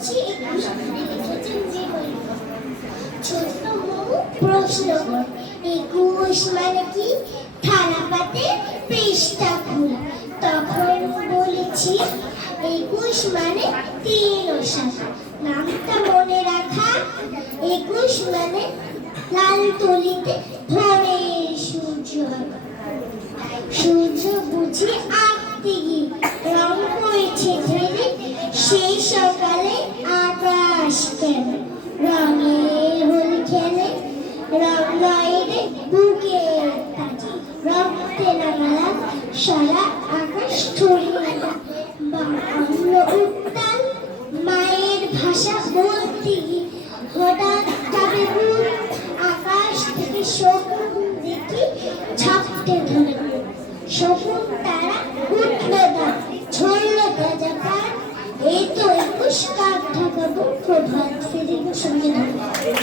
পড়ছি 21 লিখেছেন জীবনী। ছোট্ট মৌ প্রশ্ন কর, 21 মানে কি? থালা পাতে পৃষ্ঠা খুল। তখন বলেছি 21 মানে 3 ও 7। নামটা মনে রাখা। 21 মানে লাল তলিতে ভোরের সূর্য। সূর্য বুঝি আঁকতে গিয়ে রং করেছে ঢেলে, সেই সকালে আকাশ কেন রঙের হোলি খেলে। রং নয়রে বুকের তাজে, রক্তে নামালাম সারা আকাশ ছড়িয়ে। অন্য উত্তাল মায়ের ভাষা বলতে গিয়ে হঠাৎ কাঁপে বুক। আকাশ থেকে শকুন দেখি ঝাপটে ধরে, শকুন তারা উঠল না, ছড়ল তাজা পান। এই তো 21 কাক ঢাকা বুক প্রভাত ফেরির সঙ্গে।